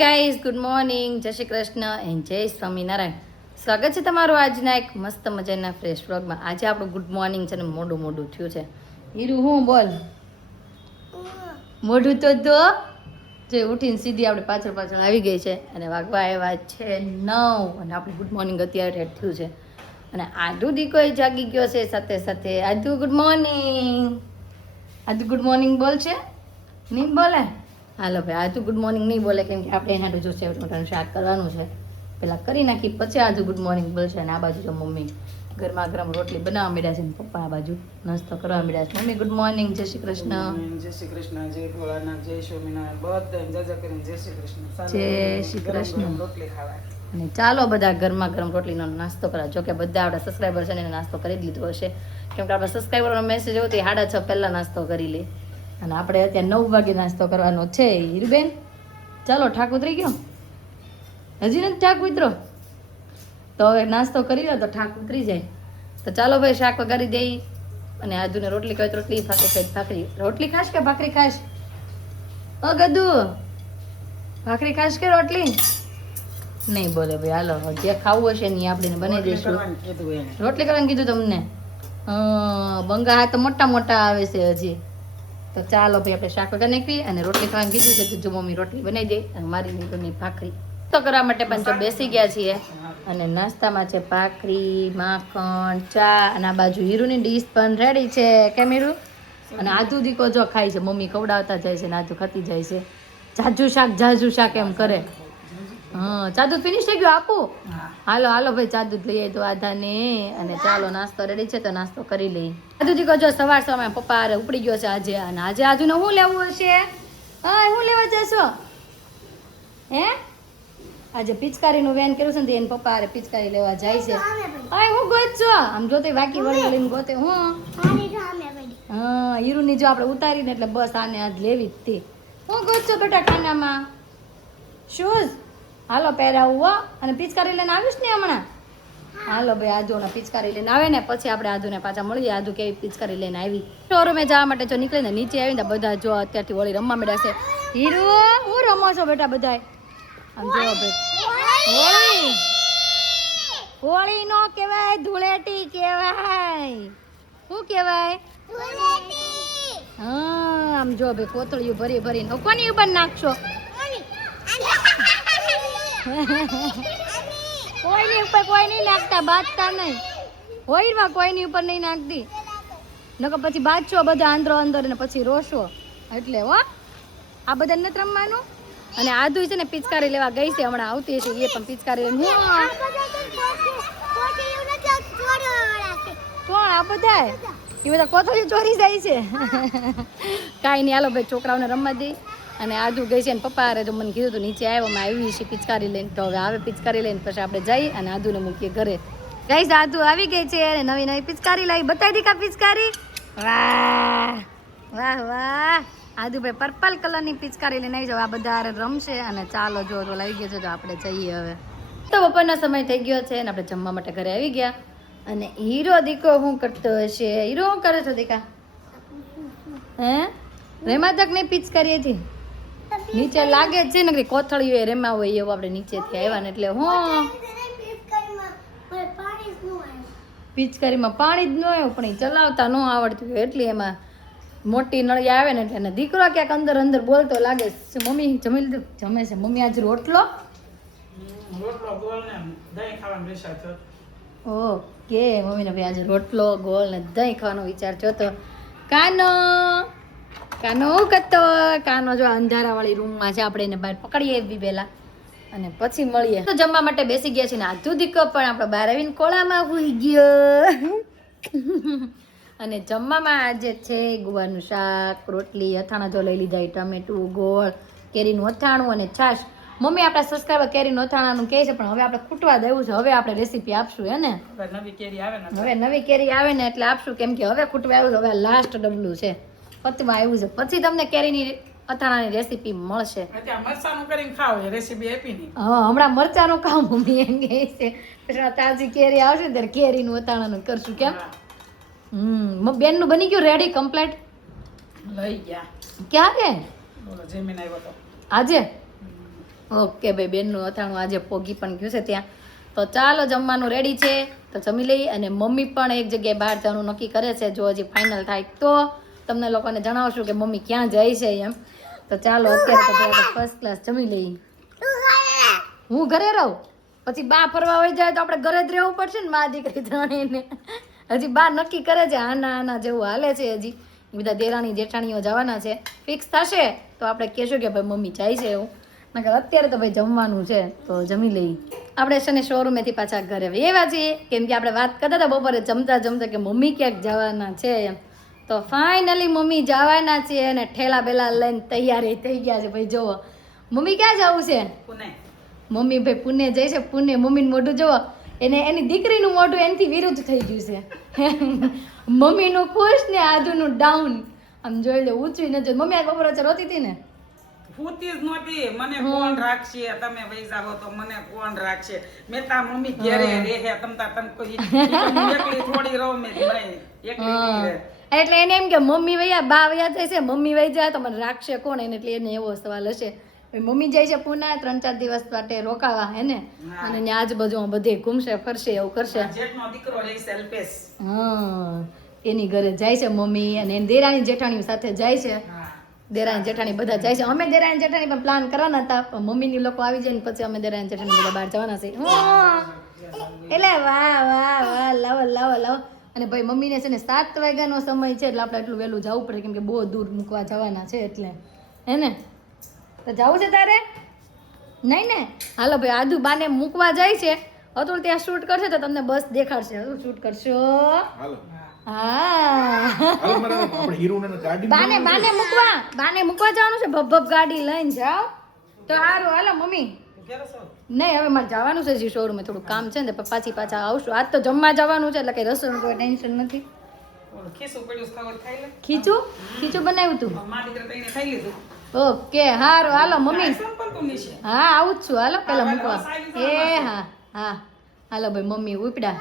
Guys good morning, જય Shri Krishna and જય સ્વામિનારાયણ. સ્વાગત છે તમારું આજના એક મસ્ત મજાના ફ્રેશ વ્લોગમાં. આજે આપણું ગુડ મોર્નિંગ છે ને મોડું મોડું થયું છે. હીરુ હું બોલ મોઢું તો જે ઉઠીને સીધી આપણે પાછળ પાછળ આવી ગઈ છે અને વાગવા આવ્યા છે 9 અને આપણું ગુડ મોર્નિંગ અત્યારે થયું છે. અને આદુ દીકો જાગી ગયો છે સાથે સાથે. આદુ ગુડ મોર્નિંગ. આદુ ગુડ મોર્નિંગ બોલ છે નહીં બોલે? હાલો ભાઈ, આજુ ગુડ મોર્નિંગ નહીં બોલે કેમ કે આપણે એના જો સેવ ટોટાનું શાક કરવાનું છે. પહેલાં કરી નાખી પછી આજુ ગુડ મોર્નિંગ બોલશે. અને આ બાજુ જો મમ્મી ગરમા ગરમ રોટલી બનાવવા માંડ્યા છે ને પપ્પા આ બાજુ નાસ્તો કરવા માંડ્યા છે. મમ્મી ગુડ મોર્નિંગ, જય શ્રી કૃષ્ણ. જય શ્રી કૃષ્ણ, જય ભોળાનાથ, જય સ્વામિનારાયણ, બધાને જય જય કરીને જય શ્રી કૃષ્ણ. જય શ્રી કૃષ્ણ. રોટલી ખાવા અને ચાલો બધા ગરમા ગરમ રોટલીનો નાસ્તો કરવા. જો કે બધા આપણા સબસ્ક્રાઈબર છે ને એને નાસ્તો કરી જ લીધો હશે કેમ કે આપણા સબસ્ક્રાઈબરનો મેસેજ એવો તે 6:30 પહેલાં નાસ્તો કરી લે અને આપણે અત્યારે 9 વાગે નાસ્તો કરવાનો છે. હીરુબેન ચાલો, ઠાક ઉતરી ગયો? હજી નથી ઠાક ઉતરો? તો હવે નાસ્તો કરી લો તો ઠાક ઉતરી જાય. તો ચાલો ભાઈ, શાક વગાડી દઈ અને આજુને રોટલી કહે તો રોટલી, ભાખરી કહે ભાખરી. રોટલી ખાશ કે ભાખરી ખાશ? ઓ ગદુ, ભાખરી ખાશ કે રોટલી? નહીં બોલે ભાઈ. હાલો, જે ખાવું હશે ને આપણે બનાવી દઈશું. રોટલી કરવાનું કીધું તમને? બંગા હા તો મોટા મોટા આવે છે હજી. તો ચાલો ભાઈ, આપણે શાક વગર નાખવી અને રોટલી ખાવાનું કીધું છે તો જો મમ્મી રોટલી બનાવી દે અને મારી નીકળની ભાખરી તો કરવા માટે પણ જો બેસી ગયા છીએ. અને નાસ્તામાં છે ભાખરી, માખણ, ચા અને આ બાજુ હીરુની ડીશ પણ રેડી છે. કેમ હીરુ? અને આધુ દીકો જો ખાય છે, મમ્મી ખવડાવતા જાય છે ને આધુ ખાતી જાય છે. જાજુ શાક એમ કરે. હા, ચાદુ ફિનિશ થઈ ગયું? આપું? હાલો હાલો ભાઈ, ચાદુ લઈ આવી તો આધાને. અને ચાલો, નાસ્તો રેડી છે તો નાસ્તો કરી લઈ. આધુ દીકો જો સવાર સવારમાં પપ્પા હારે ઉપડી ગયો છે આજે. અને આજે આજુને શું લેવું હશે? હા, શું લેવા જશો? હે આજે પિચકારીનું વેન કર્યું છે ને એને પપ્પા હારે પિચકારી લેવા જાય છે. હા, હું ગોતજો આમ જોતે વાકી વળી લઈને ગોતે. હું હા, હીરુની જો આપણે ઉતારીને એટલે બસ આને આજ લેવી જ હતી. હું ગોતજો બેટા ખાનામાં શૂઝ? હાલો પહેરાવું. અને પિચકારી લઈને આવીશ ને હમણાં? હાલો ભાઈ, આદુ પિચકારી લઈને આવે ને પછી આપણે આદુને પાછા મળીએ. આદુ કેવી પિચકારી લઈને આવી. શોરૂમે જવા માટે જો નીકળે ને નીચે આવીને બધા જો અત્યારથી વળી રમવા માંડ્યા છે. હીરુ, હું રમો છો બેટા બધાય? આમ જો ભાઈ, હોળી નો કહેવાય, ધૂળેટી કહેવાય. શું કહેવાય? હા, આમ જો ભાઈ કોથળીઓ ભરી ભરીને કોની ઉપર નાખશો? કોઈની ઉપર કોઈ નહીં નાખતા, બાજતા નહીં. હોળીમાં કોઈની ઉપર નહીં નાખતી નકર પછી બાજશો બધા અંદરો અંદર ને પછી રોશો. એટલે હો, આ બધા નથી રમવાનું. અને આધુ છે ને પિચકારી લેવા ગઈ છે, હમણાં આવતી છે એ પણ પિચકારી લઈને. કોણ આ બધા? એ બધા કોથળી ચોરી જાય છે. કાંઈ નહીં, હાલો ભાઈ છોકરાઓને રમવા દઈ. અને આધુ ગઈ છે ને પપ્પા હારે જો મને કીધું તો નીચે આવ્યો આવી છે પિચકારી લઈને. તો હવે આવે પિચકારી લઈને પછી આપણે જઈ અને આધુને મૂકીએ ઘરે. ગાઈસ, આધુ આવી ગઈ છે અને નવી નવી પિચકારી લાવી. બતાવી દી કા પિચકારી? વાહ વાહ વાહ. આધુ ભાઈ પર્પલ કલરની પિચકારી લઈને આવી જાવ. આ બધા હારે રમશે. અને ચાલો જો તો લાવી ગયો છે તો આપણે જઈએ હવે. તો બપોરનો સમય થઈ ગયો છે અને આપણે જમવા માટે ઘરે આવી ગયા. અને હીરો દીકો શું કરતો હશે? હીરો શું કરે છો દીકા? હે રેમા તક નહીં પિચકારી હતી નીચે લાગે જ છે ને કોથળીઓ રેમા હોય એવું. આપણે નીચેથી આવ્યા ને એટલે હું પિચકારીમાં પાણી જ ન આવ્યું પણ એ ચલાવતા ન આવડતું હોય એટલે એમાં મોટી નળી આવે ને એટલે એને દીકરો ક્યાંક અંદર અંદર બોલતો લાગે છે. મમ્મી જમી લીધું? જમે છે મમ્મી. આજ રોટલો ઓકે. મમ્મીને ભાઈ આજે રોટલો ગોળ ને દહીં ખાવાનો વિચાર થયો તો. કાનો શું કરતો? કાનો જો અંધારાવાળી રૂમમાં છે, આપણે એને બહાર પકડીએ એવી પહેલા અને પછી મળીએ. તો જમવા માટે બેસી ગયા છે ને આધુ દીકો પણ આપણે બહાર આવીને કોળામાં હોઈ ગયો. અને જમવામાં આજે છે ગુવારનું શાક, રોટલી, અથાણા જો લઈ લીધા, ટમેટું, ગોળ, કેરીનું અથાણું અને છાશ. મમ્મી આપણા સબસ્ક્રાઈબર કેરીનું અથાણાનું કહે છે પણ હવે આપણે ખૂટવા દેવું છે. હવે આપણે રેસીપી આપશું હે ને? હવે નવી કેરી આવે ને એટલે આપશું કેમ કે હવે ખૂટવા આવ્યું. હવે લાસ્ટ ડબલું છે, પતવા આવ્યું છે. પછી તમને કેરીની અથાણાની રેસીપી મળશે. હા, હમણાં મરચાનું કામ મમ્મી એમ કહે છે. તાજી કેરી આવશે ત્યારે કેરીનું અથાણાનું કરશું. કેમ? બેનનું બની ગયું રેડી કમ્પ્લીટ? લઈ ગયા ક્યારે? આજે ઓકે ભાઈ, બેનનું અથાણું આજે પોગી પણ ગયું છે ત્યાં. તો ચાલો, જમવાનું રેડી છે, તો જમી લઈએ. અને મમ્મી પણ એક જગ્યાએ બહાર જવાનું નક્કી કરે છે. જો હજી ફાઇનલ થાય તો તમને લોકોને જણાવશું કે મમ્મી ક્યાં જાય છે એમ. તો ચાલો, અત્યારે તો આપણે ફર્સ્ટ ક્લાસ જમી લઈએ. હું ઘરે રહું, પછી બા ફરવા હોય જાય તો આપણે ઘરે જ રહેવું પડશે ને, મા દીકરી ત્રણેયને. હજી બા નક્કી કરે છે, આના જેવું હાલે છે હજી. બધા દેરાણી જેઠાણીઓ જવાના છે, ફિક્સ થશે તો આપણે કહેશું કે ભાઈ મમ્મી જાય છે એવું. નકર અત્યારે તો ભાઈ જમવાનું છે, તો જમી લઈએ. આપણે છે ને શોરૂમેથી પાછા ઘરે એવા છીએ, કેમ કે આપણે વાત કરતા હતા બપોરે જમતા કે મમ્મી ક્યાંક જવાના છે એમ. તો ફાઇનલી મમ્મી જવાના છે અને ઠેલા બેલા લઈને તૈયારી થઈ ગયા છે. ભાઈ જોવો, મમ્મી ક્યાં જવું છે? પુણે. મમ્મી ભાઈ પુણે જાય છે. પુણે મમ્મીનું મોઢું જોવો, એની દીકરીનું મોઢું એનાથી વિરુદ્ધ થઈ ગયું છે. મમ્મીનું ખુશ ને આધુનું ડાઉન. આમ જોઈ લે, ઊંચું નથી. મમ્મી આ બપોર વચ્ચે રોતી હતી ને, ફૂતી જ નહોતી. મને કોણ રાખશે, તમે વહી જાઓ તો મને કોણ રાખશે. મેં તા મમ્મી ઘેરે રહે તમતા તમ કોઈ એકલી થોડી રહો મેં નહીં એકલી નહીં રહે. એટલે એને એમ કે મમ્મી વૈયા બા વૈયા જાય છે, મમ્મી વહી જાય તો મને રાખશે કોણ એને. એટલે એને એવો સવાલ હશે. મમ્મી જાય છે પુના 3-4 દિવસ માટે રોકાવા હે ને, અને ત્યાં આજુબાજુમાં બધે ઘૂમશે ફરશે એવું કરશે. જેઠનો દીકરો રહેશે અલ્પેશ. હા, એની ઘરે જાય છે મમ્મી, અને એની દેરાણી જેઠાણી સાથે જાય છે. દેરાણી જેઠાણી બધા જાય છે. અમે દેરાણી જેઠાણી પણ પ્લાન કરવાના હતા, પણ મમ્મીની લોકો આવી જાય ને પછી અમે દેરાણી જેઠાણી બધા બહાર જવાના છે. એટલે વાહ વાહ વાહ, લાવો લાવો લાવો. અને ભાઈ મમ્મીને છે ને 7 વાગ્યાનો સમય છે, એટલે આપણે એટલું વહેલું જવું પડે, કેમ કે બહુ દૂર મૂકવા જવાના છે એટલે, હે ને? તો જવું છે તારે? નહીં ને? હાલો ભાઈ, આદુ બાને મૂકવા જાય છે. અતુલ ત્યાં શૂટ કરશે તો તમને બસ દેખાડશે. અતુલ શૂટ કરશો? હા, બાને મૂકવા જવાનું છે. ભબ ગાડી લઈને જાઓ તો સારું. હાલો મમ્મી. નહીં, હવે મારે જવાનું છે હજી શોરૂમે, થોડું કામ છે ને, પાછા આવશું. આજ તો જમવા જવાનું છે એટલે કઈ રસોઈનું કોઈ ટેન્શન નથી. ખીચું બનાવ્યું તું? ઓકે, હારું. હાલો મમ્મી. હા, આવું જ છું. હાલો પેલા મૂકવા. હા હા, હાલો ભાઈ. મમ્મી ઉપડા.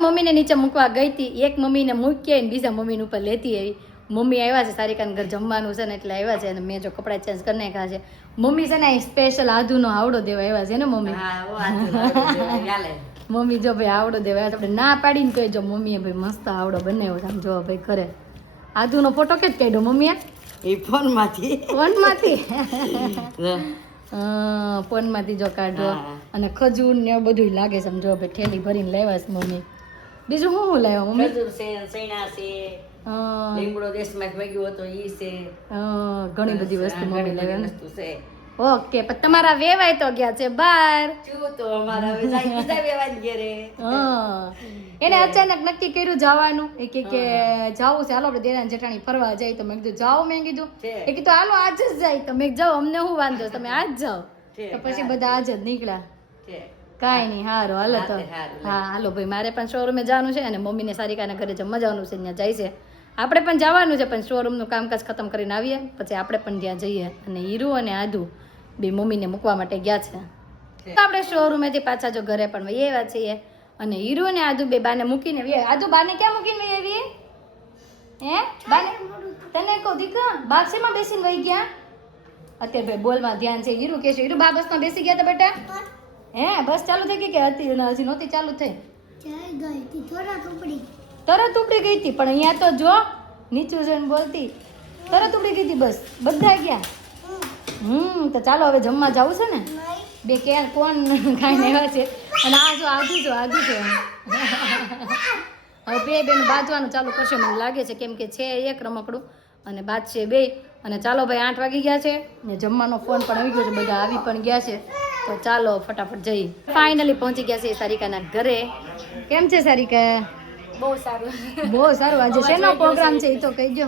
મમ્મીને નીચે મૂકવા ગઈ હતી. એક મમ્મીને મૂકી ને બીજા મમ્મીને ઉપર લેતી આવી. મમ્મી આવ્યા છે, સારિકાને ઘર જમવાનું છે ને એટલે આવ્યા છે. અને મેં જો કપડાં ચેન્જ કરી નાખ્યા છે. મમ્મી છે ને સ્પેશિયલ આદુનો આવડો દેવા આવ્યા છે ને મમ્મી. મમ્મી જો ભાઈ આવડો દેવા આવ્યા. આપણે ના પાડીને કહી જો મમ્મીએ ભાઈ મસ્ત આવડો બનાવ્યો છે. આમ જો ભાઈ ઘરે આદુનો ફોટો કે જ કાઢ્યો મમ્મીએ? ફોનમાંથી જો કાઢો. અને ખજૂર ને એવું બધું લાગે છે. સમજો ભાઈ ઠેલી ભરીને લાવ્યા છે મમ્મી. બીજું શું લાવ્યા મમ્મી? ઘણી બધી વસ્તુ મમ્મી લાવ્યા. ઓકે, પણ તમારા વેવાય તો ગયા છે બહાર. એને અચાનક નક્કી કર્યું જવાનું. એ કે જાવું છે, હાલો આપણે દેરાણી જેઠાણી ફરવા જાય. તો મેં કીધું જાઓ. મેં કીધું એ કીધું હાલો આજ જ જાય. તો મેં જાઓ, અમને શું વાંધો, તમે આજ જાઓ. તો પછી બધા આજ જ નીકળ્યા. કાંઈ નહીં, હારો હાલો. તો હા હાલો ભાઈ, મારે પણ શોરૂમે જવાનું છે અને મમ્મીને સારિકાના ઘરે જમવા જવાનું છે, ત્યાં જાય છે. આપણે પણ જવાનું છે, પણ શોરૂમનું કામકાજ ખતમ કરીને આવીએ પછી આપણે પણ ત્યાં જઈએ. અને હીરુ અને આદુ બે મમ્મીને મૂકવા માટે ગયા છે. તો આપણે શોરૂમેથી પાછા જો ઘરે પણ વહી આવ્યા છીએ. અને હીરુ અને આદુ બે બાને મૂકીને આદુ બાને ક્યાં મૂકીને વહી આવી? હે બાને? તને કહું દીકરા, બા શેમાં બેસીને વહી ગયા? અત્યારે ભાઈ બોલમાં ધ્યાન છે. હીરુ કે છે, હીરુ બા બસમાં બેસી ગયા હતા બેટા? હે બસ ચાલુ થઈ ગઈ કે હતી? હજી નહોતી ચાલુ થઈ. તરત ઉપડી ગઈ હતી. પણ અહીંયા તો જો નીચું જઈને બોલતી, તરત ઉપડી ગઈ હતી બસ. બધા ગયા. તો ચાલો હવે જમવા જવું છે ને. બે ક્યાં કોણ ખાઈને આવ્યા છે. અને આ જો આદુ છે. હવે બે બેન બાજવાનું ચાલુ કરશે મને લાગે છે, કેમ કે છે એક રમકડું અને બાદ છે બે. અને ચાલો ભાઈ 8 વાગી ગયા છે ને જમવાનો ફોન પણ આવી ગયો છે, બધા આવી પણ ગયા છે. તો ચાલો ફટાફટ જઈ. ફાઇનલી પહોંચી ગયા છે સારિકાના ઘરે. કેમ છે સારિકા? બહુ સારું. આજે શેનો પ્રોગ્રામ છે એ તો કહી દો.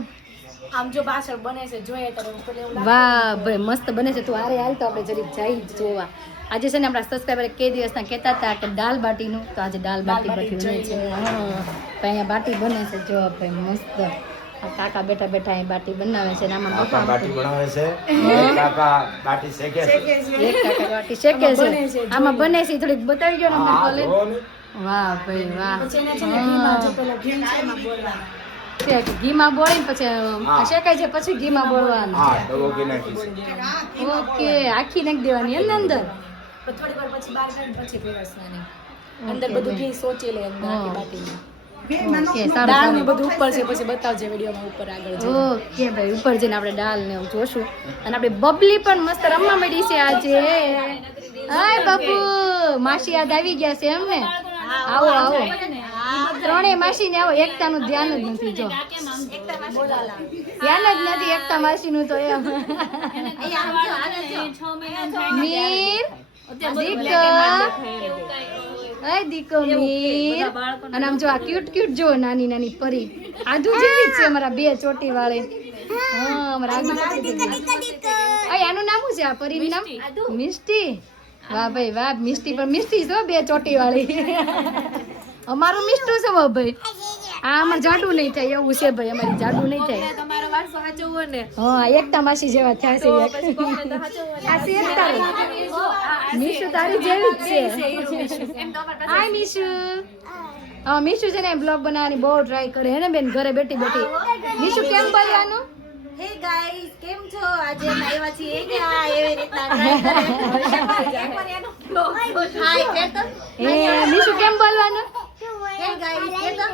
આમ જો પાછળ બને છે જોઈએ તો વાહ ભાઈ મસ્ત બને છે. તું આરે હાલ તો આપણે જરીક જઈ જોવા. આજે છે ને આપણા સબસ્ક્રાઈબર કે દિવસના કહેતા હતા કે દાલ બાટીનું, તો આજે દાલ બાટી બને છે. અહીંયા બાટી બને છે જો ભાઈ મસ્ત. કાકા બેઠા અહીં બાટી બનાવે છે. આમાં બાટી બનાવે છે, એક કાકા બાટી શેકે છે. આમાં બને છે થોડીક બતાવી ગયો ને અમને. વાહ ભાઈ વાહ. છે કે ઘીમાં બોળીને પછી શેકાય છે પછી ઘીમાં બોળવાનું હા દવો ઘી નાખીશ. ઓકે આખી નાખી દેવાની એમ ને અંદર પણ થોડી વાર પછી બહાર કાઢીને પછી પીરસવાની અંદર બધું ઘી સોચી લે અંદર આખી બાટીમાં ઓકે સારું દાળ ને સારું બધું ઉપર છે પછી બતાવજે વિડીયોમાં ઉપર આગળ જઈને. ઓકે ભાઈ ઉપર જઈને આપણે દાળ ને એવું જોશું અને આપણે બબલી પણ મસ્ત રમવા મળી છે આજે હાય બાપુ માસી યાદ આવી ગયા છે એમ ને આવો આવો ત્રણેય માસી ને આવો એકતાનું ધ્યાન જ નથી જો ધ્યાન જ નથી એકતા માસી નું તો એમ મીર દીકો હાય દીકો મીર અને આમ જો આ ક્યુટ ક્યુટ જો નાની નાની પરી આદુ જેવી જ છે અમારા બે ચોટી વાળી હા અમારા આદુ આનું નામ શું છે આ પરીનું નામ મિષ્ટી વાહ ભાઈ વાહ મિષ્ટી પણ મિષ્ટી છો બે ચોટી વાળી અમારું મિષ્ટું છે વાહ ભાઈ આ અમારે જાડું નહીં થાય એવું છે ભાઈ અમારી જાડું નહીં થાય તમારો વારસો સાચવવો ને હા એકતા માસી જેવા થયા છે આ છે એકતા મીશુ તારી જેવી જ છે હાય મીશુ હા મીશુ છે ને બ્લોગ બનાવવાની બહુ ટ્રાય કરે હે ને બેન ઘરે બેઠી બેઠી મીશુ કેમ બોલવાનું હે ગાઈસ કેમ છો આજે અમે આવ્યા છીએ અહીંયા એવી રીતના ટ્રાય કરે એ મીશુ કેમ બોલવાનું હે ગાઈસ કે તો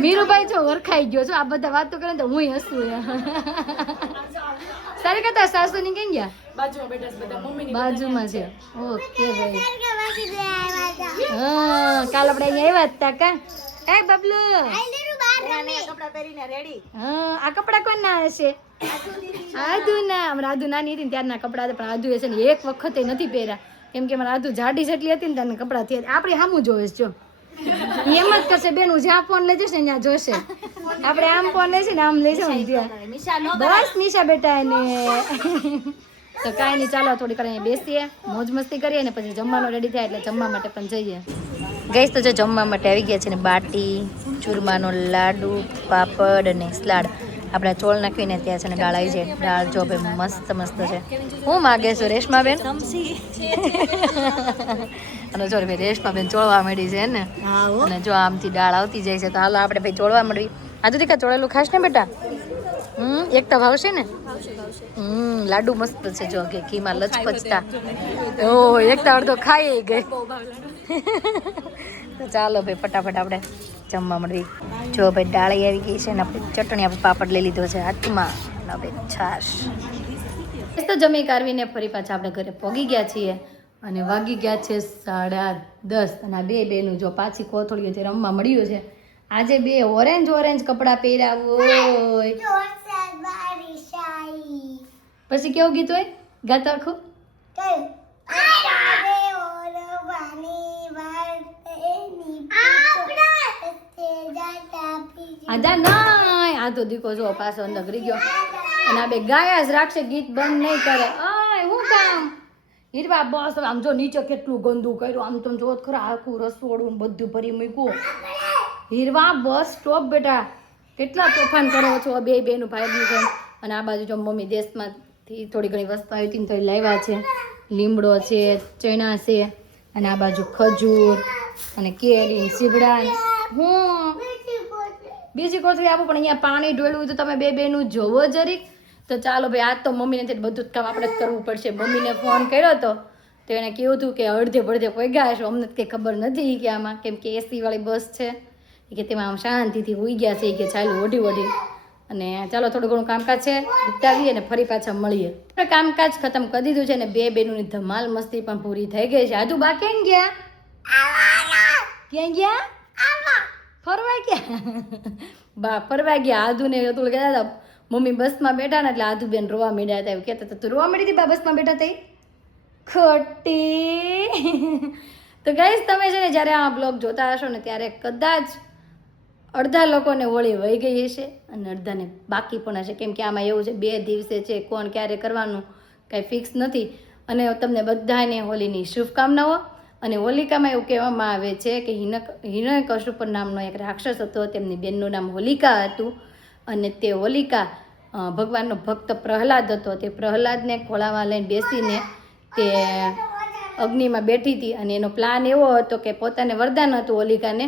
મીરુભાઈ જો વરખાઈ ગયો છો આ બધા વાતો કરે ને તો હું હસું સારી કહેતા સાસુ ની કેમ ગયા બાજુમાં બેઠા છે બધા મમ્મીની બાજુમાં છે ઓકે ભાઈ હા કાલ આપણે અહીંયા આવ્યા હતા કા એ બબલુ કપડા પહેરીને રેડી હા આ કપડા કોણ ના હશે આદુ ના અમારા આદુ નાની હતી ને ત્યારના કપડા હતા પણ આદુ છે ને એક વખતે નથી પહેર્યા કેમ કે મારા આદુ જાડી જેટલી હતી ને ત્યારના કપડા થયા આપણે સામું જોવે છે જો એમ જ કરશે બેન હું જ્યાં ફોન લઈ જશે ને ત્યાં જોશે આપણે આમ ફોન લેશે ને આમ લઈ જવાનું ત્યાં બસ નિશા બેટા એને તો કાંઈ નહીં ચાલો થોડી વાર અહીંયા બેસીએ મોજ મસ્તી કરીએ ને પછી જમવાનું રેડી થાય એટલે જમવા માટે પણ જઈએ ગઈશ તો જો જમવા માટે આવી ગયા છે ને બાટી ચૂરમાનો લાડુ પાપડ અને સલાડ આપણે ચોળ નાખીને ત્યાં છે ને દાળ આવી જાય દાળ જો ભાઈ મસ્ત મસ્ત છે હું માગે છું રેશમાબેન અને જો ભાઈ રેશમાબેન ચોળવા મળી છે ને અને જો આમથી દાળ આવતી જાય છે તો હાલો આપણે ભાઈ ચોળવા મળવી આજુ દીકા ચોળેલું ખાસ ને બેટા એકતા ભાવશે ને લાડુ મસ્ત છે જો કે ઘીમાં લચપચતા ઓ એકતા અડધો ખાઈ ગઈ તો ચાલો ભાઈ ફટાફટ આપણે જમવા મળવી જો ભાઈ ડાળી આવી ગઈ છે ને આપણે ચટણી આપણે પાપડ લઈ લીધો છે હાથમાં અને ભાઈ છાશ તો જમી કારવીને ફરી પાછા આપણે ઘરે પહોંચી ગયા છીએ અને વાગી ગયા છે 10:30 અને આ બેનું જો પાછી કોથળીઓથી રમવા મળ્યું છે આજે બે ઓરેન્જ કપડાં પહેર્યા હોય પછી કેવું ગીત હોય ગાતો આખું આજા ના આ તો દીકો જો પાછો અંદર ગરી ગયો અને આ બે ગાયા જ રાખશે ગીત બંધ નહીં કરે આય હું કામ હીરવા બસ આમ જો નીચે કેટલું ગંદુ કર્યું આમ તમે જો ખરા આખું રસોડું બધું ભરી મૂક્યું હીરવા બસ સ્ટોપ બેટા કેટલા તોફાન કરો છો બે બેનું ભાઈ છે અને આ બાજુ જો મમ્મી દેશમાંથી થોડી ઘણી વસ્તુ આવી હતી ને તો લાવ્યા છે લીમડો છે ચણા છે અને આ બાજુ ખજૂર અને કેરી સીવડા હું બીજી કોથળી આપું પણ અહીંયા પાણી ઢોળ્યું તો તમે બેનું જોવો જરીક તો ચાલો ભાઈ આજ તો મમ્મીને બધું જ કામ આપણે જ કરવું પડશે મમ્મીને ફોન કર્યો હતો તો એણે કહ્યું હતું કે અડધે પડધે કોઈ ગયા છો અમને કંઈ ખબર નથી કે આમાં કેમ કે એસી વાળી બસ છે કે તેમાં આમ શાંતિથી હોઈ ગયા છે કે ચાલુ ઓઢી અને ચાલો થોડું ઘણું કામકાજ છે ઉતારીએ ને ફરી પાછા મળીએ આપણે કામકાજ ખતમ કરી દીધું છે ને બેનુંની ધમાલ મસ્તી પણ પૂરી થઈ ગઈ છે આજુ બા ક્યાં ગયા ક્યાં ગયા ફરવા ગયા બા ફરવા ગયા આધુને હતું કહેતા હતા મમ્મી બસમાં બેઠા ને એટલે આધુ બેન રોવા માંડ્યા હતા એવું કહેતા હતા તું રોવા માંડી હતી બા બસમાં બેઠા થઈ ખોટી તો ગાઈસ તમે છે ને જ્યારે આ બ્લોગ જોતા હશો ને ત્યારે કદાચ અડધા લોકોને હોળી વહી ગઈ હશે અને અડધાને બાકી પણ હશે કેમ કે આમાં એવું છે 2 દિવસે છે કોણ ક્યારે કરવાનું કાંઈ ફિક્સ નથી અને તમને બધાને હોળીની શુભકામનાઓ અને હોલિકામાં એવું કહેવામાં આવે છે કે હિરણ્યકશ્યપ નામનો એક રાક્ષસ હતો તેમની બેનનું નામ હોલિકા હતું અને તે હોલિકા ભગવાનનો ભક્ત પ્રહલાદ હતો તે પ્રહલાદને ખોળામાં લઈને બેસીને તે અગ્નિમાં બેઠી હતી અને એનો પ્લાન એવો હતો કે પોતાને વરદાન હતું હોલિકાને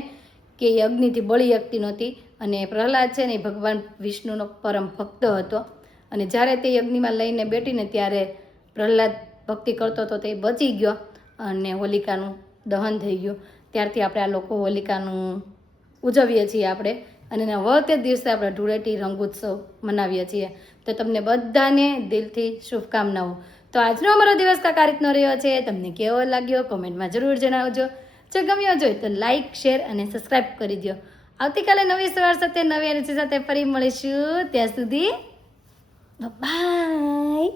કે એ અગ્નિથી બળી શકતી નહોતી અને પ્રહલાદ છે ને એ ભગવાન વિષ્ણુનો પરમ ભક્ત હતો અને જ્યારે તે યજ્ઞમાં લઈને બેઠીને ત્યારે પ્રહલાદ ભક્તિ કરતો હતો તે બચી ગયો અને હોલિકાનું દહન થઈ ગયું. ત્યારથી આપણે આ લોકો હોલિકાનું ઉજવીએ છીએ આપણે અને એના વખતે દિવસે આપણે ધૂળેટી રંગોત્સવ મનાવીએ છીએ. તો તમને બધાને દિલથી શુભકામનાઓ. તો આજનો અમારો દિવસ કાંઈક આ રીતનો રહ્યો છે. તમને કેવો લાગ્યો કોમેન્ટમાં જરૂર જણાવજો. જો ગમ્યો જોઈએ તો લાઇક શેર અને સબસ્ક્રાઈબ કરી દો. આવતીકાલે નવી સવાર સાથે નવી એનર્જી સાથે ફરી મળીશું. ત્યાં સુધી બાય.